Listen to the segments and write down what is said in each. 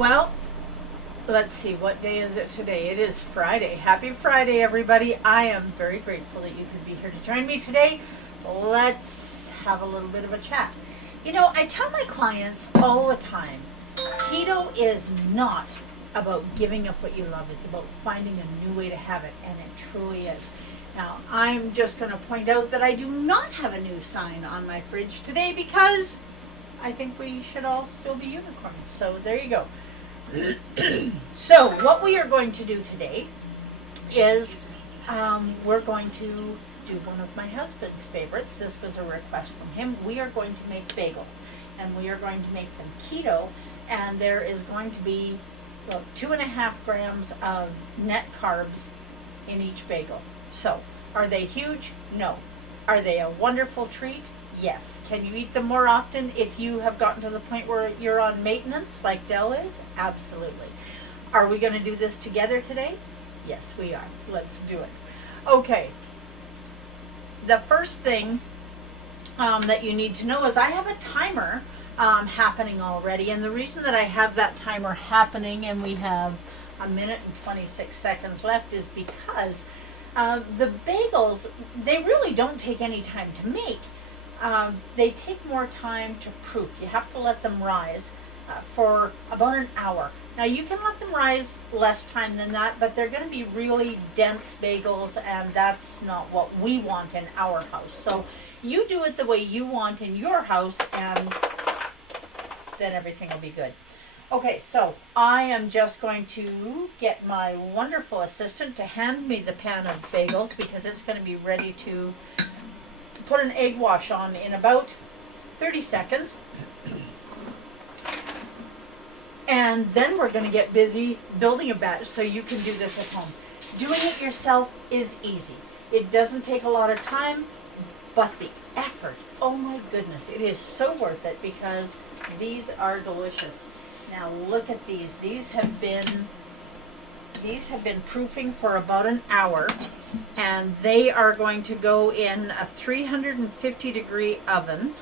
Well, let's see, what day is it today? It is Friday. Happy Friday, everybody. I am very grateful that you could be here to join me today. Let's have a little bit of a chat. You know, I tell my clients all the time, keto is not about giving up what you love. It's about finding a new way to have it, and it truly is. Now, I'm just going to point out that I do not have a new sign on my fridge today because I think we should all still be unicorns. So there you go. So what we are going to do today is we're going to do one of my husband's favorites. This was a request from him. We are going to make bagels, and we are going to make them keto, and there is going to be 2.5 grams of net carbs in each bagel. So are they huge? No. Are they a wonderful treat? Yes. Can you eat them more often if you have gotten to the point where you're on maintenance like Dell is? Absolutely. Are we going to do this together today? Yes, we are. Let's do it. Okay. The first thing that you need to know is I have a timer happening already, and the reason that I have that timer happening and we have 1 minute and 26 seconds left is because the bagels, they really don't take any time to make. They take more time to proof. You have to let them rise for about an hour. Now you can let them rise less time than that, but they're going to be really dense bagels, and that's not what we want in our house. So you do it the way you want in your house, and then everything will be good. Okay, so I am just going to get my wonderful assistant to hand me the pan of bagels because it's going to be ready to put an egg wash on in about 30 seconds. And then we're going to get busy building a batch so you can do this at home. Doing it yourself is easy. It doesn't take a lot of time, but the effort, oh my goodness, it is so worth it because these are delicious. Now look at these. These have been proofing for about an hour, and they are going to go in a 350 degree oven.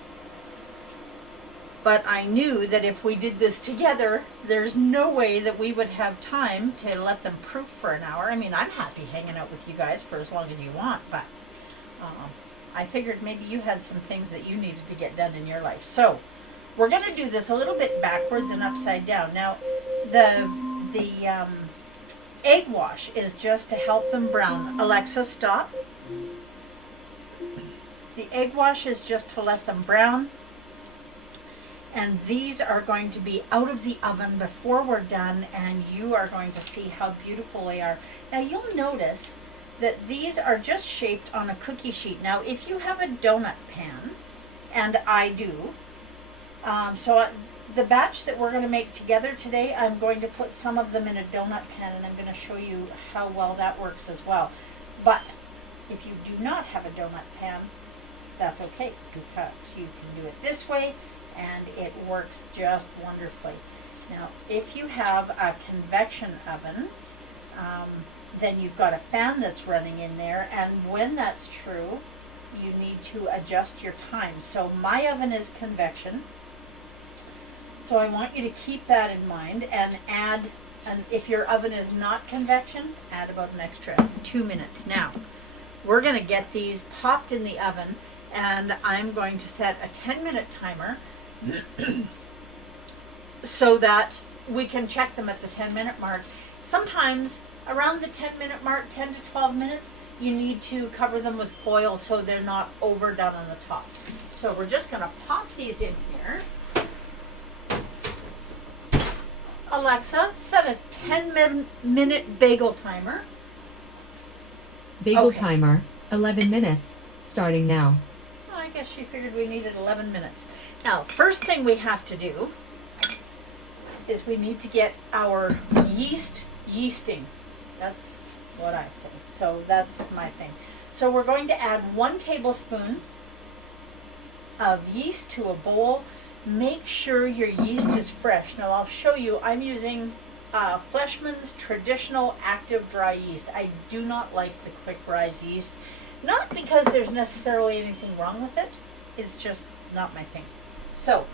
But I knew that if we did this together, there's no way that we would have time to let them proof for an hour. I mean, I'm happy hanging out with you guys for as long as you want, but I figured maybe you had some things that you needed to get done in your life. So we're going to do this a little bit backwards and upside down. Now, the egg wash is just to help them brown. Alexa, stop. The egg wash is just to let them brown. And these are going to be out of the oven before we're done, and you are going to see how beautiful they are. Now you'll notice that these are just shaped on a cookie sheet. Now if you have a donut pan, and I do, the batch that we're going to make together today, I'm going to put some of them in a donut pan, and I'm going to show you how well that works as well. But if you do not have a donut pan, that's okay, because you can do it this way, and it works just wonderfully. Now, if you have a convection oven, then you've got a fan that's running in there, and when that's true, you need to adjust your time. So my oven is convection, so I want you to keep that in mind and add, and if your oven is not convection, add about an extra 2 minutes. Now, we're going to get these popped in the oven, and I'm going to set a 10-minute timer so that we can check them at the 10-minute mark. Sometimes around the 10-minute mark, 10 to 12 minutes, you need to cover them with foil so they're not overdone on the top. So we're just going to pop these in here. Alexa, set a 10-minute bagel timer. Bagel timer, 11 minutes, starting now. Well, I guess she figured we needed 11 minutes. Now, first thing we have to do is we need to get our yeast yeasting. That's what I say. So that's my thing. So we're going to add 1 tablespoon of yeast to a bowl. Make sure your yeast is fresh. Now I'll show you, I'm using Fleshman's traditional active dry yeast. I do not like the quick rise yeast. Not because there's necessarily anything wrong with it. It's just not my thing. So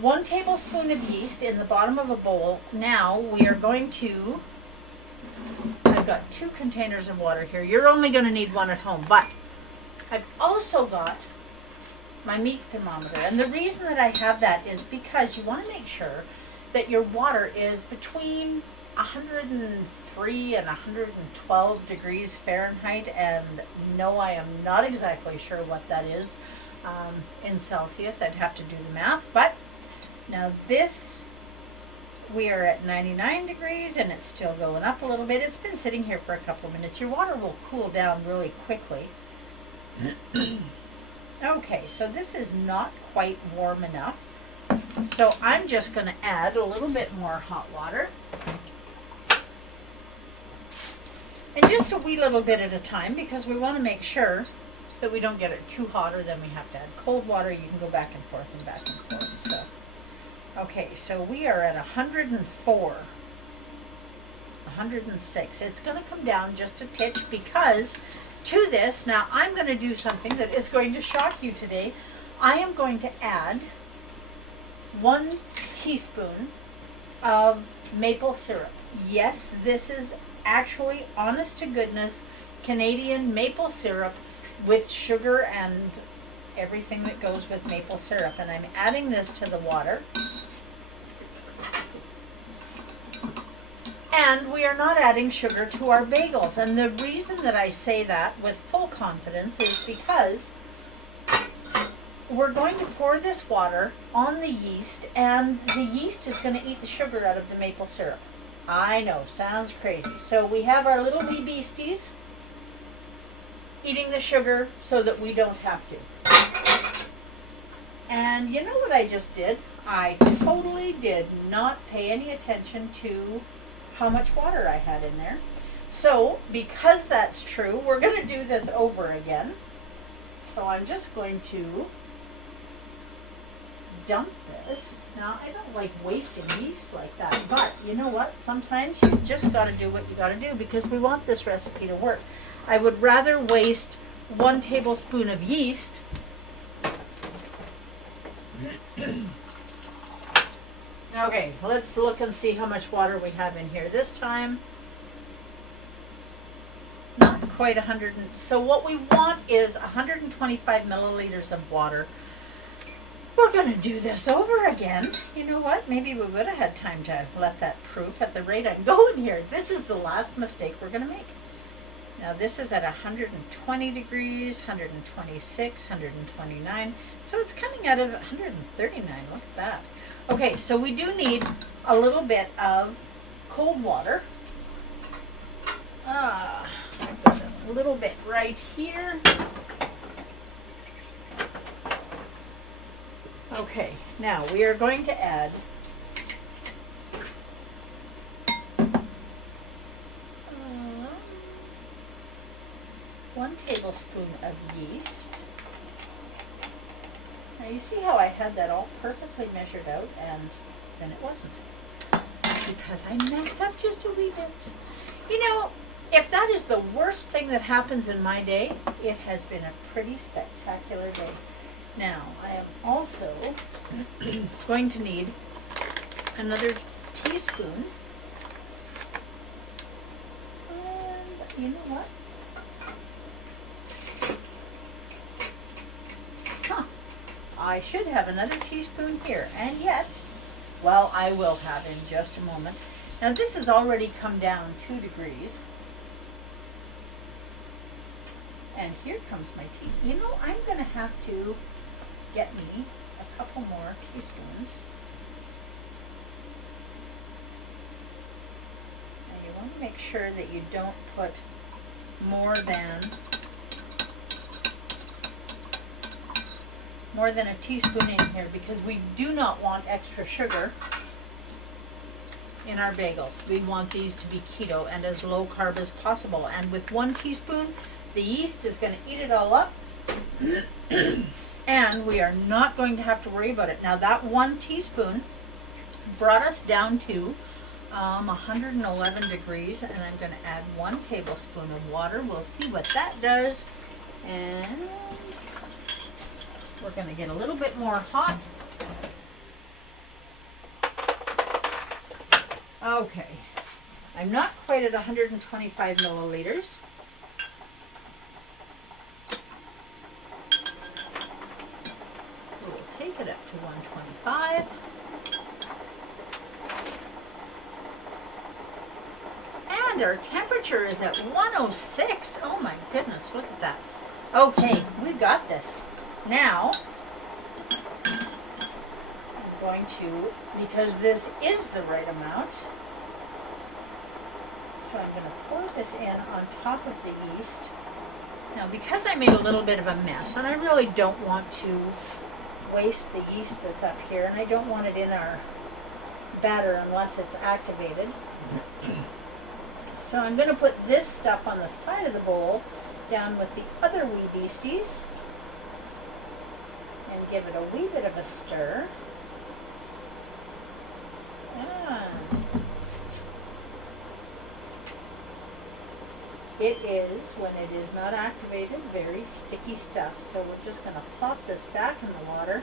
1 tablespoon of yeast in the bottom of a bowl. Now we are going to, I've got 2 containers of water here. You're only going to need 1 at home, but I've also got my meat thermometer. And the reason that I have that is because you want to make sure that your water is between 103 and 112 degrees Fahrenheit. And no, I am not exactly sure what that is in Celsius. I'd have to do the math. But now this, we are at 99 degrees and it's still going up a little bit. It's been sitting here for a couple of minutes. Your water will cool down really quickly. Okay, so this is not quite warm enough. So I'm just going to add a little bit more hot water. And just a wee little bit at a time, because we want to make sure that we don't get it too hot, or then we have to add cold water. You can go back and forth and back and forth. So, okay, so we are at 104, 106. It's going to come down just a titch because to this, now I'm going to do something that is going to shock you today. I am going to add 1 teaspoon of maple syrup. Yes, this is actually, honest to goodness, Canadian maple syrup with sugar and everything that goes with maple syrup. And I'm adding this to the water. And we are not adding sugar to our bagels. And the reason that I say that with full confidence is because we're going to pour this water on the yeast, and the yeast is going to eat the sugar out of the maple syrup. I know, sounds crazy. So we have our little wee beasties eating the sugar so that we don't have to. And you know what I just did? I totally did not pay any attention to how much water I had in there. So because that's true, we're going to do this over again. So I'm just going to dump this. Now, I don't like wasting yeast like that, but you know what? Sometimes you've just got to do what you got to do because we want this recipe to work. I would rather waste 1 tablespoon of yeast Okay, let's look and see how much water we have in here. This time, not quite 100. So what we want is 125 milliliters of water. We're going to do this over again. You know what? Maybe we would have had time to let that proof at the rate I'm going here. This is the last mistake we're going to make. Now this is at 120 degrees, 126, 129. So it's coming out of 139. Look at that. Okay, so we do need a little bit of cold water. A little bit right here. Okay, now we are going to add 1 tablespoon of yeast. Now you see how I had that all perfectly measured out and then it wasn't. Because I messed up just a wee bit. You know, if that is the worst thing that happens in my day, it has been a pretty spectacular day. Now, I am also going to need another teaspoon. And you know what? I should have another teaspoon here, and yet, well, I will have in just a moment. Now this has already come down 2 degrees. And here comes my teaspoon. You know, I'm going to have to get me a couple more teaspoons. Now you want to make sure that you don't put more than a teaspoon in here, because we do not want extra sugar in our bagels. We want these to be keto and as low carb as possible. And with 1 teaspoon, the yeast is going to eat it all up and we are not going to have to worry about it. Now that 1 teaspoon brought us down to 111 degrees, and I'm going to add 1 tablespoon of water. We'll see what that does. And we're going to get a little bit more hot. Okay. I'm not quite at 125 milliliters. We'll take it up to 125. And our temperature is at 106. Oh my goodness, look at that. Okay, we got this. Now, I'm going to, because this is the right amount, so I'm going to pour this in on top of the yeast. Now, because I made a little bit of a mess, and I really don't want to waste the yeast that's up here, and I don't want it in our batter unless it's activated. So I'm going to put this stuff on the side of the bowl down with the other wee beasties and give it a wee bit of a stir. And it is, when it is not activated, very sticky stuff. So we're just going to plop this back in the water.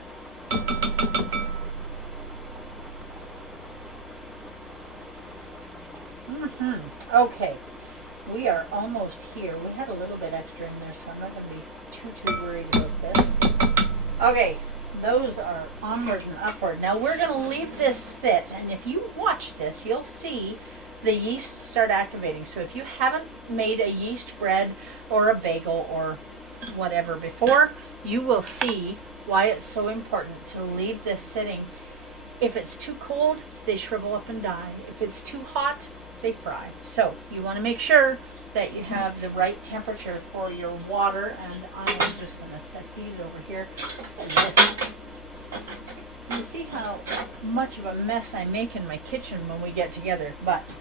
Okay, we are almost here. We had a little bit extra in there, so I'm not going to be too worried about this. Okay, those are onward and upward. Now we're going to leave this sit, and if you watch this, you'll see the yeast start activating. So if you haven't made a yeast bread or a bagel or whatever before, you will see why it's so important to leave this sitting. If it's too cold, they shrivel up and die. If it's too hot, they fry. So you want to make sure that you have the right temperature for your water, and I am just going to set these over here. And this. You see how much of a mess I make in my kitchen when we get together, but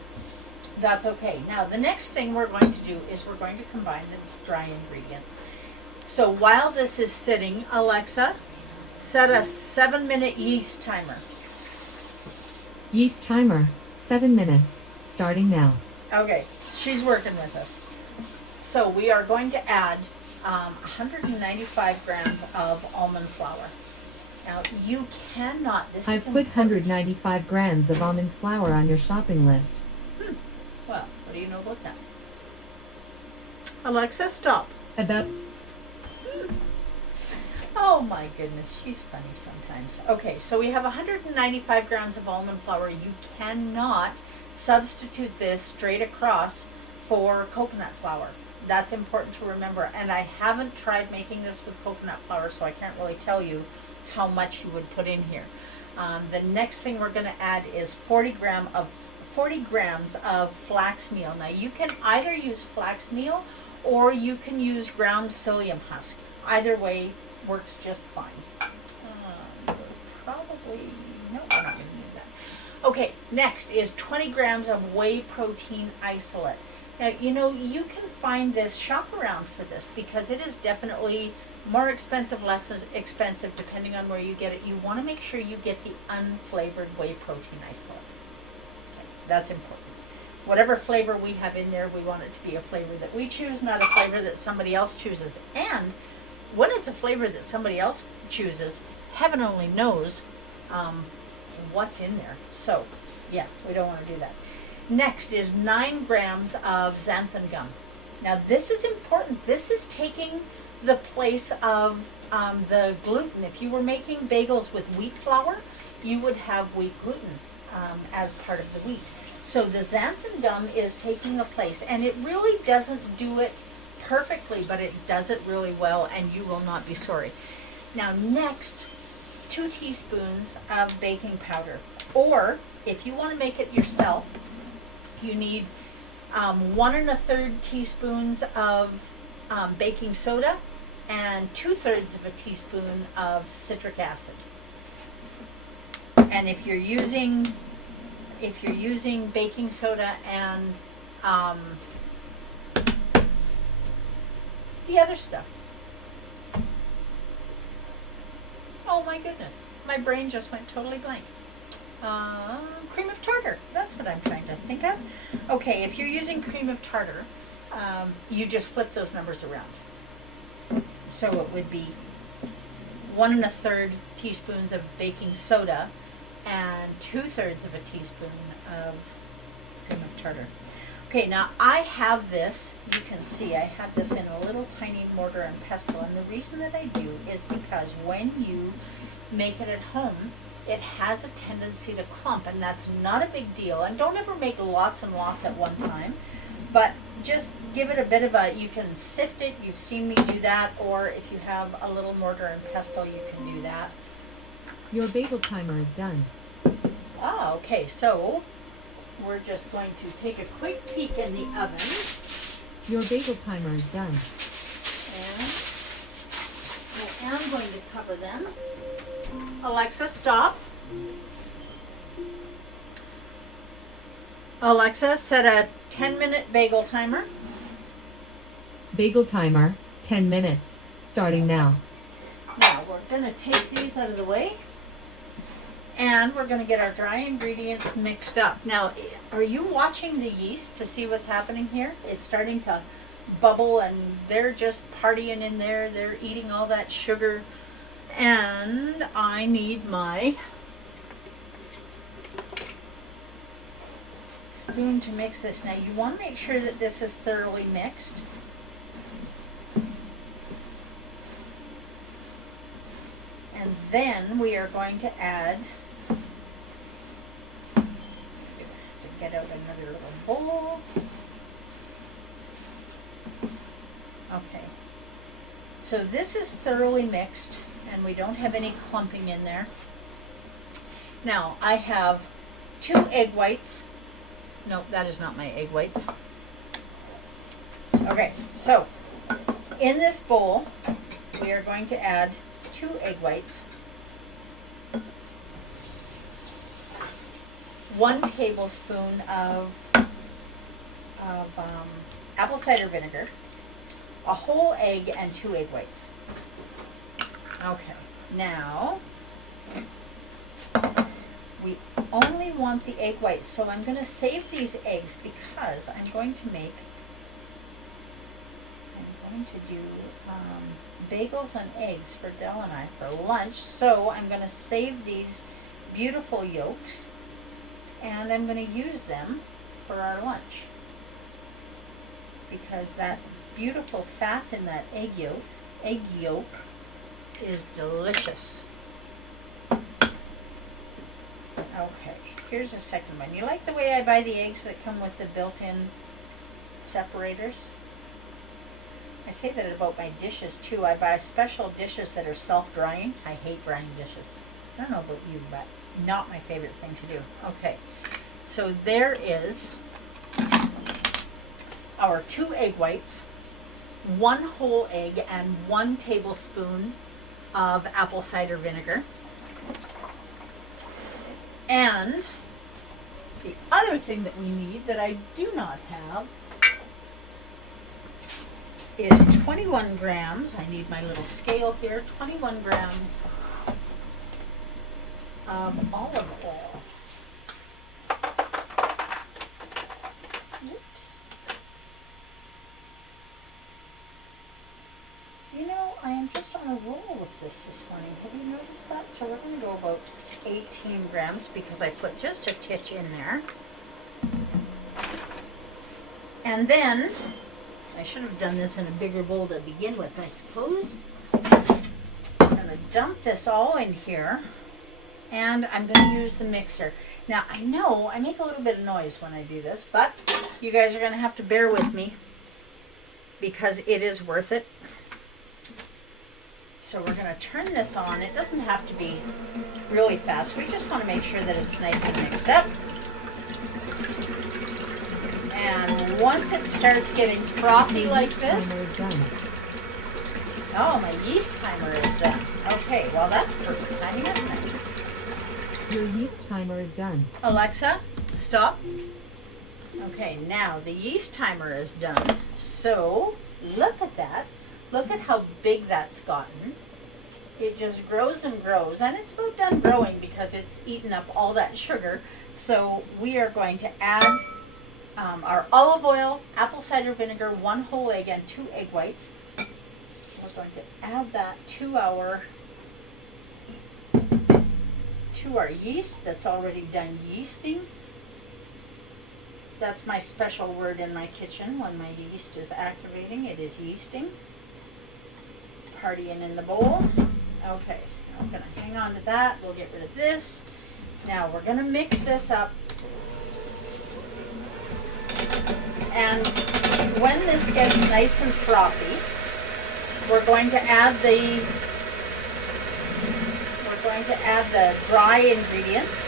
that's okay. Now the next thing we're going to do is we're going to combine the dry ingredients. So while this is sitting, Alexa, set a 7-minute yeast timer. Yeast timer, 7 minutes, starting now. Okay, she's working with us. So we are going to add 195 grams of almond flour. Now you cannot, I've put 195 grams of almond flour on your shopping list. Well, what do you know about that? Alexa, stop. About Oh my goodness, she's funny sometimes. Okay, so we have 195 grams of almond flour. You cannot substitute this straight across for coconut flour. That's important to remember. And I haven't tried making this with coconut flour, so I can't really tell you how much you would put in here. The next thing we're going to add is 40 grams of flax meal. Now you can either use flax meal or you can use ground psyllium husk. Either way works just fine. Probably, no, we're not going to use that. Okay, next is 20 grams of whey protein isolate. Now, you know, you can find this, shop around for this, because it is definitely more expensive, less expensive, depending on where you get it. You want to make sure you get the unflavored whey protein isolate. Okay, that's important. Whatever flavor we have in there, we want it to be a flavor that we choose, not a flavor that somebody else chooses. And when it's a flavor that somebody else chooses, heaven only knows what's in there. So, yeah, we don't want to do that. Next is 9 grams of xanthan gum. Now, this is important. This is taking the place of the gluten. If you were making bagels with wheat flour, you would have wheat gluten as part of the wheat. So the xanthan gum is taking the place, and it really doesn't do it perfectly, but it does it really well, and you will not be sorry. Now next, 2 teaspoons of baking powder, or if you want to make it yourself, you need 1 1/3 teaspoons of baking soda and 2/3 of a teaspoon of citric acid. And if you're using baking soda and the other stuff. Oh my goodness, my brain just went totally blank. Cream of tartar, that's what I'm trying to think of. Okay, if you're using cream of tartar, you just flip those numbers around. So it would be 1 1/3 teaspoons of baking soda and 2/3 of a teaspoon of cream of tartar. Okay, now I have this, you can see I have this in a little tiny mortar and pestle, and the reason that I do is because when you make it at home, it has a tendency to clump, and that's not a big deal. And don't ever make lots and lots at one time, but just give it a bit of a, you can sift it, you've seen me do that, or if you have a little mortar and pestle, you can do that. Your bagel timer is done. Ah, okay, so we're just going to take a quick peek in the oven. Your bagel timer is done. And I am going to cover them. Alexa, stop. Alexa, set a 10-minute bagel timer. Bagel timer, 10 minutes, starting now. Now we're going to take these out of the way. And we're going to get our dry ingredients mixed up. Now, are you watching the yeast to see what's happening here? It's starting to bubble, and they're just partying in there. They're eating all that sugar. And I need my spoon to mix this. Now, you want to make sure that this is thoroughly mixed. And then we are going to add, get out another little bowl. Okay. So this is thoroughly mixed, and we don't have any clumping in there. Now, I have 2 egg whites. No, that is not my egg whites. Okay, so in this bowl, we are going to add 2 egg whites, 1 tablespoon of apple cider vinegar, a whole egg, and 2 egg whites. Okay, now we only want the egg whites, so I'm going to save these eggs because I'm going to do bagels and eggs for Del and I for lunch. So I'm going to save these beautiful yolks, and I'm going to use them for our lunch because that beautiful fat in that egg yolk is delicious. Okay, here's the second one. You like the way I buy the eggs that come with the built-in separators? I say that about my dishes too. I buy special dishes that are self-drying. I hate drying dishes. I don't know about you, but not my favorite thing to do. Okay, so there is our 2 egg whites, 1 whole egg, and 1 tablespoon of apple cider vinegar. And the other thing that we need that I do not have is 21 grams. I need my little scale here. 21 grams of olive oil. Oops. You know, I am just on a roll with this morning. Have you noticed that? So we're going to go about 18 grams because I put just a titch in there. And then, I should have done this in a bigger bowl to begin with, I suppose. I'm going to dump this all in here, and I'm going to use the mixer. Now, I know I make a little bit of noise when I do this, but you guys are going to have to bear with me because it is worth it. So we're going to turn this on. It doesn't have to be really fast. We just want to make sure that it's nice and mixed up. And once it starts getting frothy like this, oh, my yeast timer is done. Okay, well that's perfect timing, isn't it? Your yeast timer is done. Alexa, stop. Okay, now the yeast timer is done. So look at that. Look at how big that's gotten. It just grows and grows, and it's about done growing because it's eaten up all that sugar. So we are going to add our olive oil, apple cider vinegar, 1 whole egg, and 2 egg whites. We're going to add that to our yeast that's already done yeasting. That's my special word in my kitchen when my yeast is activating. It is yeasting. Partying in the bowl. Okay, I'm gonna hang on to that. We'll get rid of this. Now we're gonna mix this up. And when this gets nice and frothy, we're going to add the dry ingredients.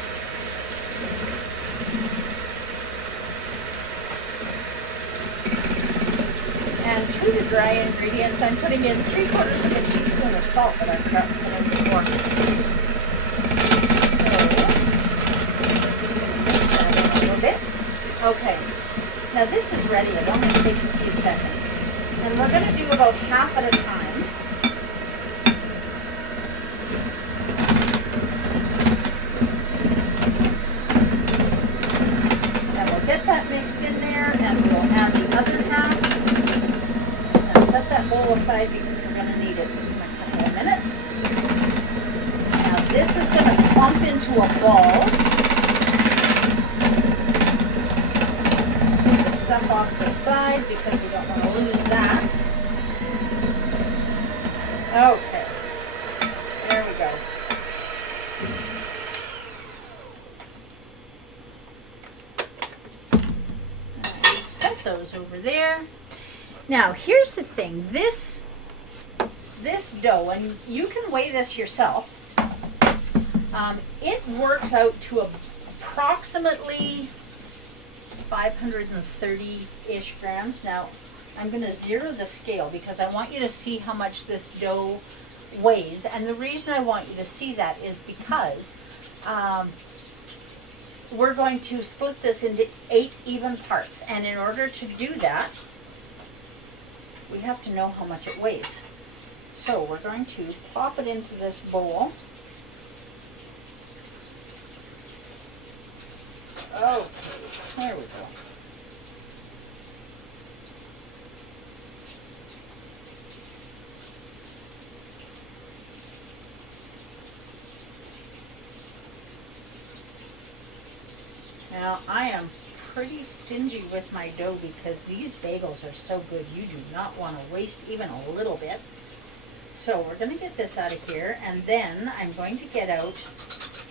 And to the dry ingredients, I'm putting in 3/4 of a teaspoon of salt that I've got put in before. So, just going to mix that in a little bit. Okay, now this is ready. It only takes a few seconds. And we're going to do about half at a time. And we'll get that mixed in there, and we'll add the other half. Set that bowl aside because we're going to need it in a couple of minutes. Now this is going to clump into a ball. Take the stuff off the side because we don't want to lose that. Okay, there we go. Set those over there. Now, here's the thing. This dough, and you can weigh this yourself, it works out to approximately 530-ish grams. Now, I'm going to zero the scale because I want you to see how much this dough weighs. And the reason I want you to see that is because we're going to split this into 8 even parts. And in order to do that, we have to know how much it weighs. So we're going to plop it into this bowl. Okay, there we go. Now I am pretty stingy with my dough because these bagels are so good. You do not want to waste even a little bit. So we're going to get this out of here, and then I'm going to get out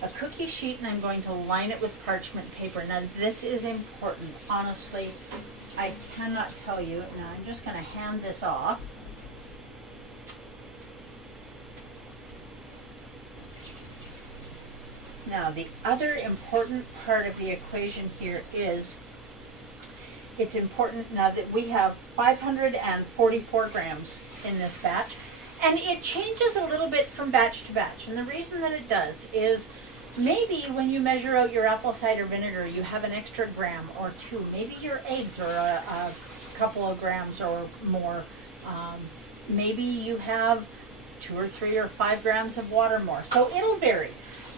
a cookie sheet and I'm going to line it with parchment paper. Now this is important. Honestly, I cannot tell you. Now I'm just going to hand this off. Now the other important part of the equation here is it's important now that we have 544 grams in this batch, and it changes a little bit from batch to batch. And the reason that it does is maybe when you measure out your apple cider vinegar, you have an extra gram or two. Maybe your eggs are a couple of grams or more. Maybe you have 2 or 3 or 5 grams of water more. So it'll vary.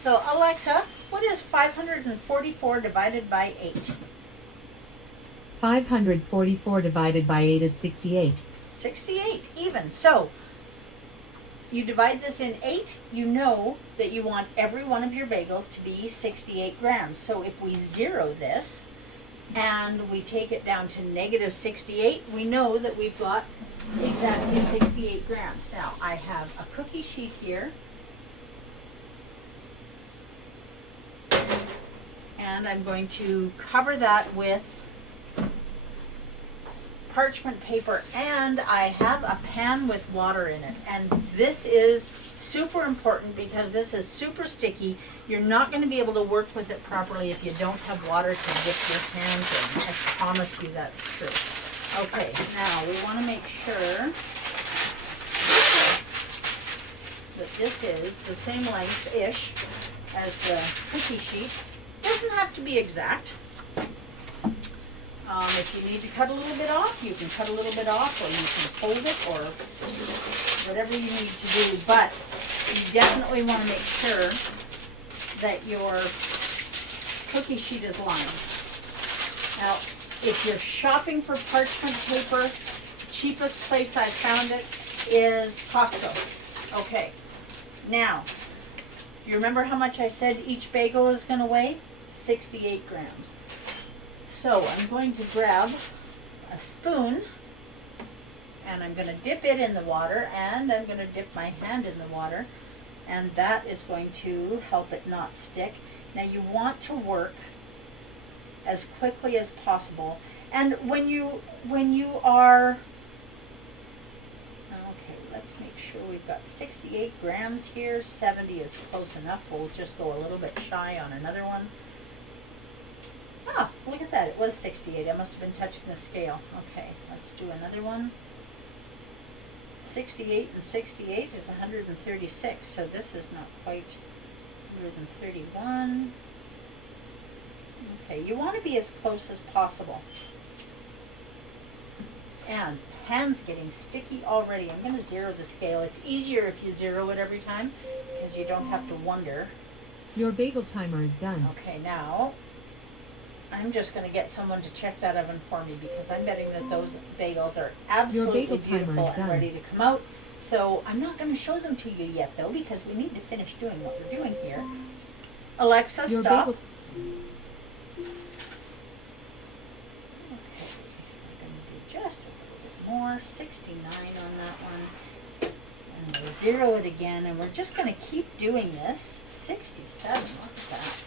So Alexa, what is 544 divided by 8? 544 divided by 8 is 68. 68, even. So you divide this in 8, you know that you want every one of your bagels to be 68 grams. So if we zero this and we take it down to negative 68, we know that we've got exactly 68 grams. Now I have a cookie sheet here. And I'm going to cover that with parchment paper, and I have a pan with water in it. And this is super important because this is super sticky. You're not going to be able to work with it properly if you don't have water to dip your hands in. I promise you that's true. Okay, now we want to make sure that this is the same length-ish as the cookie sheet. Doesn't have to be exact. If you need to cut a little bit off, you can cut a little bit off, or you can fold it, or whatever you need to do. But you definitely want to make sure that your cookie sheet is lined. Now, if you're shopping for parchment paper, cheapest place I found it is Costco. Okay, now, you remember how much I said each bagel is going to weigh? 68 grams. So I'm going to grab a spoon and I'm going to dip it in the water, and I'm going to dip my hand in the water, and that is going to help it not stick. Now you want to work as quickly as possible, and when you are, okay, let's make sure we've got 68 grams here. 70 is close enough. We'll just go a little bit shy on another one. Ah, look at that, it was 68. I must have been touching the scale. Okay, let's do another one. 68 and 68 is 136, so this is not quite 131. Okay, you want to be as close as possible. And hand's getting sticky already. I'm going to zero the scale. It's easier if you zero it every time because you don't have to wonder. Your bagel timer is done. Okay, now I'm just going to get someone to check that oven for me because I'm betting that those bagels are absolutely beautiful and ready to come out. So I'm not going to show them to you yet though because we need to finish doing what we're doing here. Alexa, Your stop. bagel- Okay, I'm going to do just a little bit more. 69 on that one. And we'll zero it again, and we're just going to keep doing this. 67, look at that.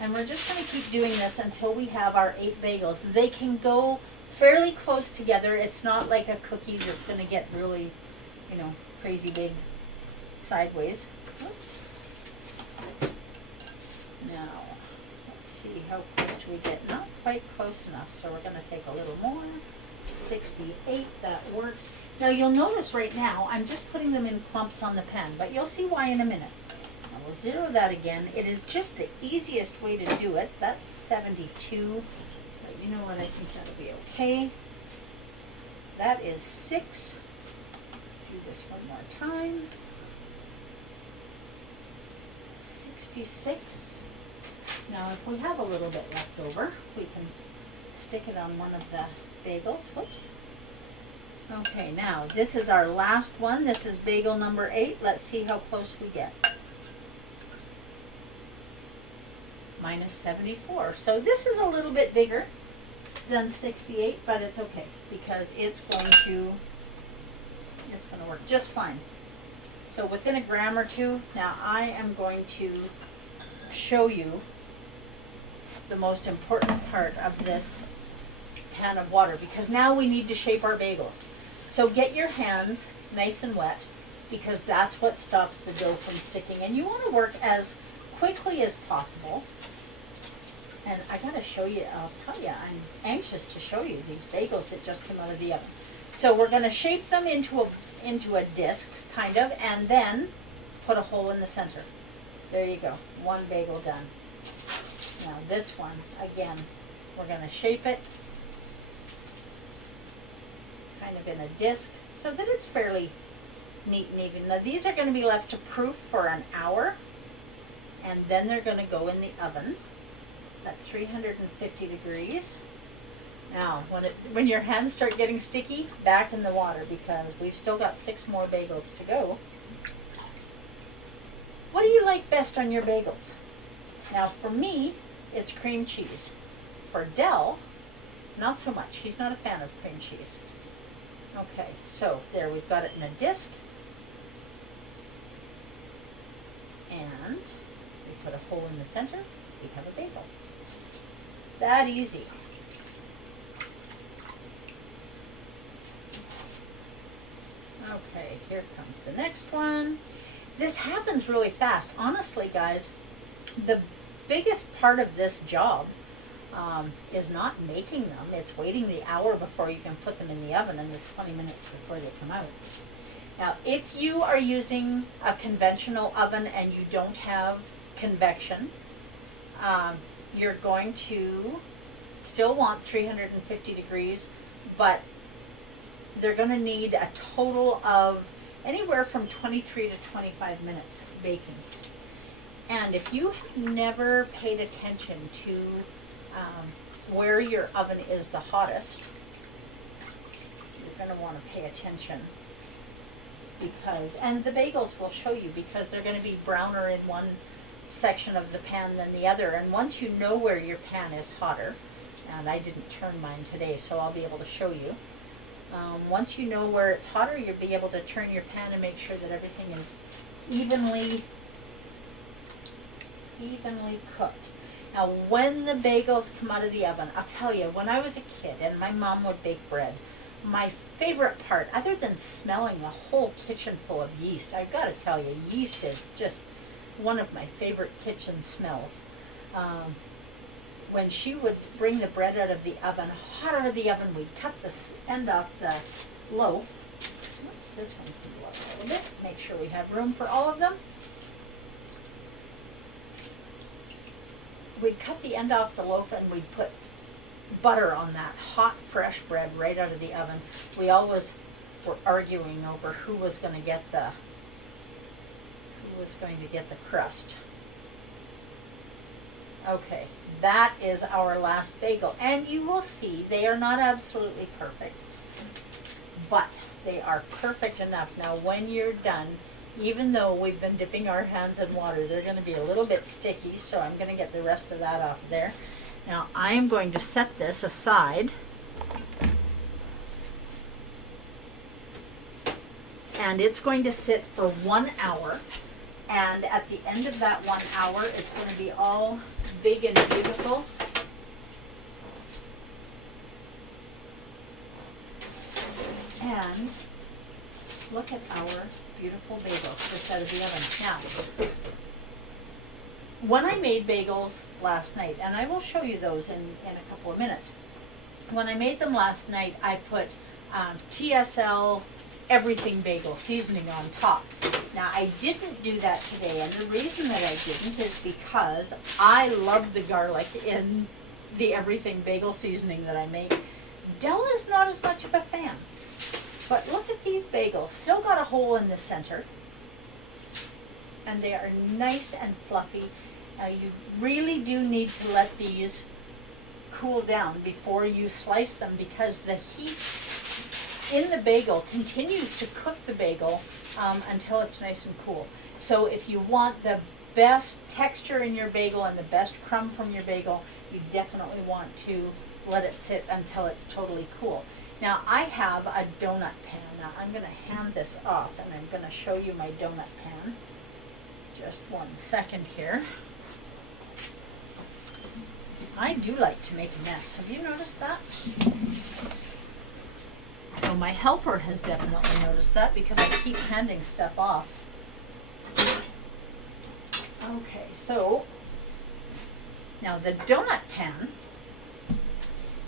And we're just going to keep doing this until we have our 8 bagels. They can go fairly close together. It's not like a cookie that's going to get really, crazy big sideways. Oops. Now, let's see how close do we get. Not quite close enough, so we're going to take a little more. 68, that works. Now you'll notice right now, I'm just putting them in clumps on the pan, but you'll see why in a minute. We'll zero that again. It is just the easiest way to do it. That's 72. But you know what? I think that'll be okay. That is 6. Do this one more time. 66. Now if we have a little bit left over, we can stick it on one of the bagels. Whoops. Okay, now this is our last one. This is bagel number 8. Let's see how close we get. Minus 74. So this is a little bit bigger than 68, but it's okay because it's going to work just fine. So within a gram or two, now I am going to show you the most important part of this pan of water because now we need to shape our bagels. So get your hands nice and wet because that's what stops the dough from sticking, and you want to work as quickly as possible. And I gotta show you, I'll tell you, I'm anxious to show you these bagels that just came out of the oven. So we're gonna shape them into a disc, kind of, and then put a hole in the center. There you go, one bagel done. Now this one, again, we're gonna shape it kind of in a disc so that it's fairly neat and even. Now these are gonna be left to proof for an hour, and then they're gonna go in the oven at 350 degrees. Now, when your hands start getting sticky, back in the water because we've still got 6 more bagels to go. What do you like best on your bagels? Now, for me, it's cream cheese. For Dell, not so much. He's not a fan of cream cheese. Okay, so there we've got it in a disc. And we put a hole in the center. We have a bagel. That easy. Okay, here comes the next one. This happens really fast. Honestly, guys, the biggest part of this job is not making them. It's waiting the hour before you can put them in the oven and the 20 minutes before they come out. Now, if you are using a conventional oven and you don't have convection, you're going to still want 350 degrees, but they're going to need a total of anywhere from 23 to 25 minutes baking. And if you have never paid attention to where your oven is the hottest, you're going to want to pay attention because, and the bagels will show you because they're going to be browner in one section of the pan than the other. And once you know where your pan is hotter, and I didn't turn mine today, so I'll be able to show you. Once you know where it's hotter, you'll be able to turn your pan and make sure that everything is evenly cooked. Now, when the bagels come out of the oven, I'll tell you, when I was a kid and my mom would bake bread, my favorite part, other than smelling a whole kitchen full of yeast, I've got to tell you, yeast is just one of my favorite kitchen smells. When she would bring the bread out of the oven, hot out of the oven, we'd cut the end off the loaf. Oops, this one can go up a little bit. Make sure we have room for all of them. We'd cut the end off the loaf and we'd put butter on that hot, fresh bread right out of the oven. We always were arguing over who was going to get the crust. Okay, that is our last bagel. And you will see they are not absolutely perfect, but they are perfect enough. Now when you're done, even though we've been dipping our hands in water, they're going to be a little bit sticky, so I'm going to get the rest of that off there. Now I am going to set this aside. And it's going to sit for 1 hour. And at the end of that 1 hour, it's going to be all big and beautiful. And look at our beautiful bagels just out of the oven. Now, when I made bagels last night, and I will show you those in a couple of minutes. When I made them last night, I put TSL everything bagel seasoning on top. Now I didn't do that today, and the reason that I didn't is because I love the garlic in the everything bagel seasoning that I make. Dell is not as much of a fan. But look at these bagels, still got a hole in the center, and they are nice and fluffy. Now you really do need to let these cool down before you slice them, because the heat in the bagel continues to cook the bagel until it's nice and cool. So if you want the best texture in your bagel and the best crumb from your bagel, you definitely want to let it sit until it's totally cool. Now I have a donut pan. Now I'm going to hand this off and I'm going to show you my donut pan. Just 1 second here. I do like to make a mess. Have you noticed that? So my helper has definitely noticed that because I keep handing stuff off. Okay, so now the donut pan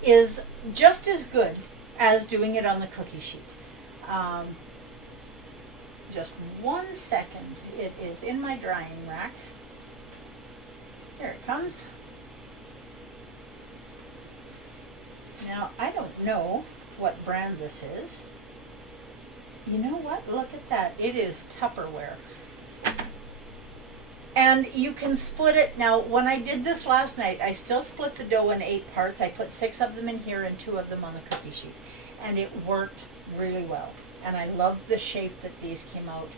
is just as good as doing it on the cookie sheet. Just 1 second. It is in my drying rack. Here it comes. Now, I don't know what brand this is. You know what? Look at that. It is Tupperware. And you can split it. Now, when I did this last night, I still split the dough in 8 parts. I put 6 of them in here and 2 of them on the cookie sheet. And it worked really well. And I love the shape that these came out.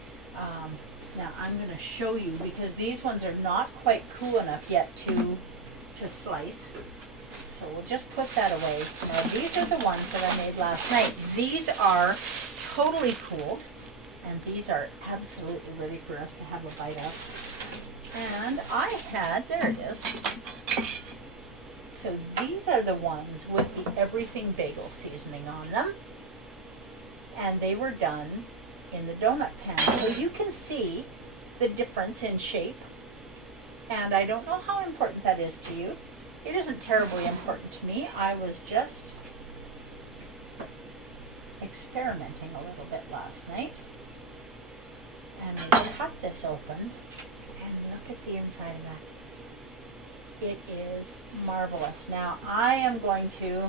Now, I'm going to show you, because these ones are not quite cool enough yet to slice. So we'll just put that away. Now, these are the ones that I made last night. These are totally cooled. And these are absolutely ready for us to have a bite of. And I had, there it is. So these are the ones with the everything bagel seasoning on them. And they were done in the donut pan. So you can see the difference in shape. And I don't know how important that is to you. It isn't terribly important to me. I was just experimenting a little bit last night. And we cut this open, and look at the inside of that. It is marvelous. Now I'm going to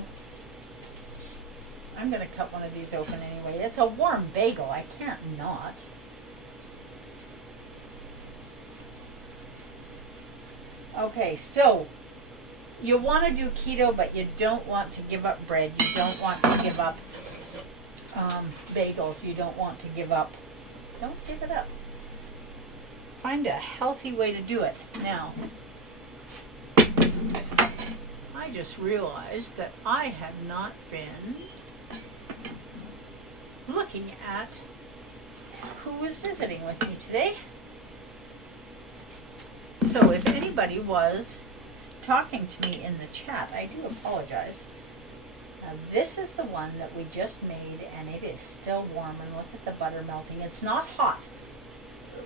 cut one of these open anyway. It's a warm bagel. I can't not. Okay, so you want to do keto, but you don't want to give up bread. You don't want to give up bagels. You don't want to give up. Don't give it up. find a healthy way to do it. Now, I just realized that I had not been looking at who was visiting with me today. So if anybody was talking to me in the chat, I do apologize. This is the one that we just made, and it is still warm, and look at the butter melting. It's not hot.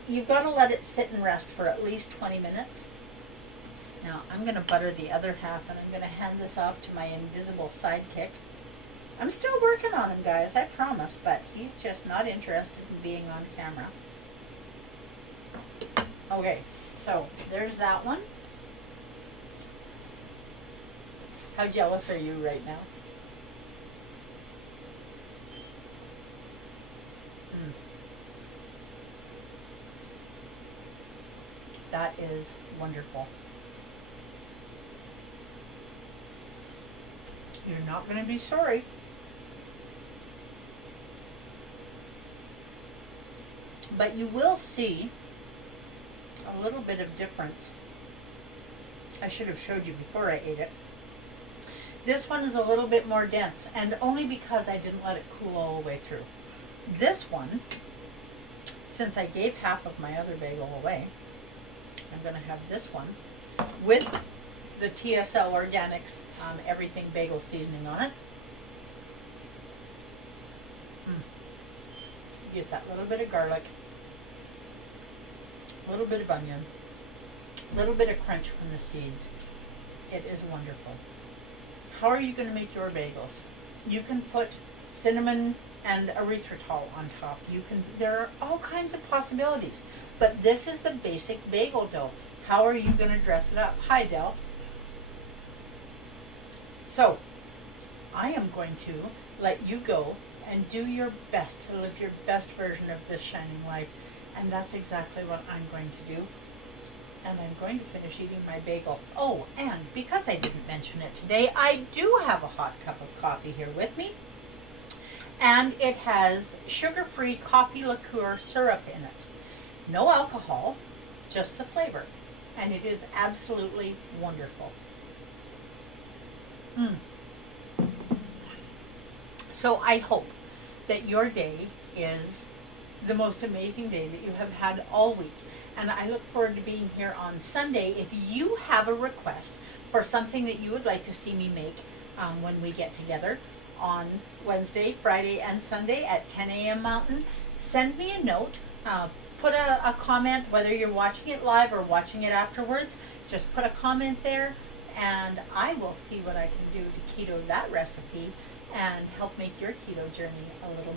You've got to let it sit and rest for at least 20 minutes. Now I'm going to butter the other half, and I'm going to hand this off to my invisible sidekick. I'm still working on him, guys, I promise, but he's just not interested in being on camera. Okay, so there's that one. How jealous are you right now? That is wonderful. You're not going to be sorry. But you will see a little bit of difference. I should have showed you before I ate it. This one is a little bit more dense, and only because I didn't let it cool all the way through. This one, since I gave half of my other bagel away, I'm going to have this one with the TSL Organics everything bagel seasoning on it. Get that little bit of garlic, a little bit of onion, a little bit of crunch from the seeds. It is wonderful. How are you going to make your bagels? You can put cinnamon and erythritol on top. There are all kinds of possibilities. But this is the basic bagel dough. How are you going to dress it up? Hi, Del. So, I am going to let you go and do your best to live your best version of this shining life. And that's exactly what I'm going to do. And I'm going to finish eating my bagel. Oh, and because I didn't mention it today, I do have a hot cup of coffee here with me. And it has sugar-free coffee liqueur syrup in it. No alcohol, just the flavor. And it is absolutely wonderful. So I hope that your day is the most amazing day that you have had all week. And I look forward to being here on Sunday. If you have a request for something that you would like to see me make when we get together on Wednesday, Friday, and Sunday at 10 a.m. Mountain, send me a note. Put a comment, whether you're watching it live or watching it afterwards. Just put a comment there, and I will see what I can do to keto that recipe and help make your keto journey a little more